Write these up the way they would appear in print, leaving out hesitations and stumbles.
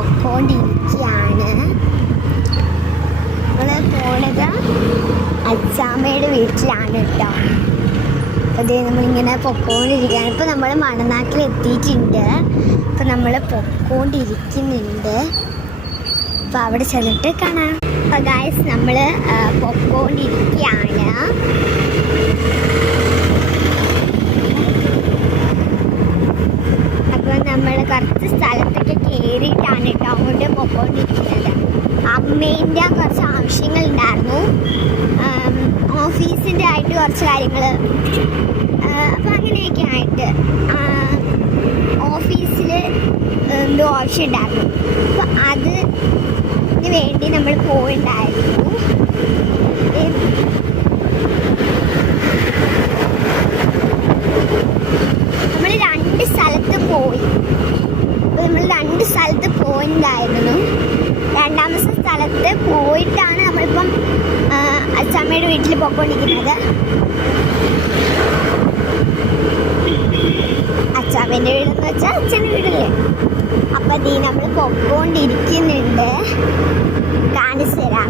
പൊക്കോണ്ടിരിക്കുകയാണ്. നമ്മൾ പോണത് അച്ചാമ്മയുടെ വീട്ടിലാണ് കേട്ടോ. അതേ നമ്മളിങ്ങനെ പൊക്കോണ്ടിരിക്കുകയാണ്. ഇപ്പോൾ നമ്മൾ മണനാട്ടിൽ എത്തിയിട്ടുണ്ട്. ഇപ്പോൾ നമ്മൾ പൊക്കോണ്ടിരിക്കുന്നുണ്ട്. അപ്പോൾ അവിടെ ചെന്നിട്ട് കാണാം. അപ്പോൾ ഗായ്സ് നമ്മൾ പൊക്കോണ്ടിരിക്കുകയാണ്. അപ്പോൾ നമ്മൾ കുറച്ച് സ്ഥലത്തൊക്കെ കയറിയിട്ടാണ് കേട്ടോ അങ്ങോട്ട് പൊക്കോണ്ടിരിക്കുന്നത്. അമ്മേൻ്റെ കുറച്ച് ആവശ്യങ്ങളുണ്ടായിരുന്നു, ഓഫീസിൻ്റെ ആയിട്ട് കുറച്ച് കാര്യങ്ങൾ. അപ്പം അങ്ങനെയൊക്കെ ആയിട്ട് ഓഫീസിൽ എന്തോ ആവശ്യം ഉണ്ടായിരുന്നു. അപ്പോൾ അതിന് വേണ്ടി നമ്മൾ പോയിണ്ടായിരുന്നു. നമ്മൾ 2 സ്ഥലത്ത് പോയി. അപ്പോൾ നമ്മൾ 2 സ്ഥലത്ത് പോയിട്ടുണ്ടായിരുന്നു. 2ാമത്തെ സ്ഥലത്ത് പോയിട്ടാണ് നമ്മളിപ്പം അച്ഛമ്മയുടെ വീട്ടിൽ പോയിക്കൊണ്ടിരിക്കുന്നത്. അച്ഛമ്മേൻ്റെ വീടെന്ന് വെച്ചാൽ അച്ഛൻ്റെ വീടല്ലേ. അപ്പം അതീ നമ്മൾ പൊക്കോണ്ടിരിക്കുന്നുണ്ട്. കാണിച്ചു തരാം.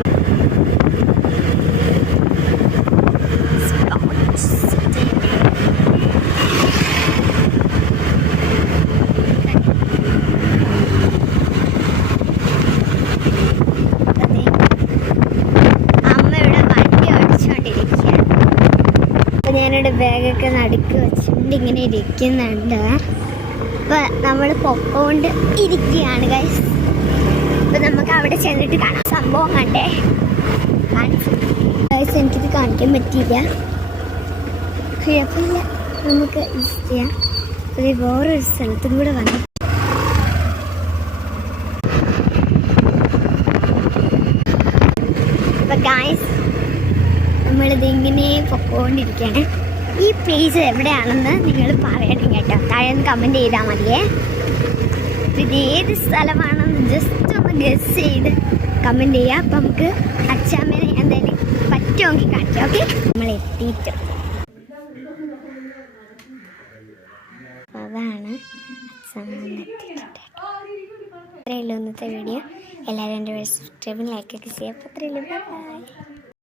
ഞാനിവിടെ ബാഗൊക്കെ നടുക്ക് വെച്ചുകൊണ്ട് ഇങ്ങനെ ഇരിക്കുന്നുണ്ട്. അപ്പോൾ നമ്മൾ പൊക്കോണ്ട് ഇരിക്കുകയാണ് ഗൈസ്. അപ്പോൾ നമുക്ക് അവിടെ ചെന്നിട്ട് കാണാം. സംഭവം കണ്ടേ കാണിച്ചു ഗൈസ്. എനിക്കിത് കാണിക്കാൻ പറ്റിയില്ല, കുഴപ്പമില്ല, നമുക്ക് യൂസ് ചെയ്യാം. അത് വേറൊരു സ്ഥലത്തും കൂടെ വന്നു. അപ്പോൾ ഗൈസ് നമ്മളിത് ഇങ്ങനെ പൊക്കോണ്ടിരിക്കുകയാണ്. ഈ പ്ലേസ് എവിടെയാണെന്ന് നിങ്ങൾ പറയണം കേട്ടോ. താഴെ കമൻറ്റ് ചെയ്താൽ മതിയേ. ഇത് ഏത് സ്ഥലമാണെന്ന് ജസ്റ്റ് ഒന്ന് ഗസ് ചെയ്ത് കമൻറ്റ് ചെയ്യുക. അപ്പം നമുക്ക് അച്ഛാമ്മേനെ എന്തായാലും പറ്റുമെങ്കിൽ കാണിക്കാം. ഓക്കെ, നമ്മൾ എത്തിയിട്ട് അതാണ് അച്ഛാമ്മ എത്തിയിട്ടുണ്ട്. അത്രയേ ഉള്ളൂ ഇന്നത്തെ വീഡിയോ. എല്ലാവരും എൻ്റെ സബ്സ്ക്രൈബും ലൈക്കൊക്കെ ചെയ്യാം. അപ്പോൾ അത്രയേ ഉള്ളൂ. ബൈ.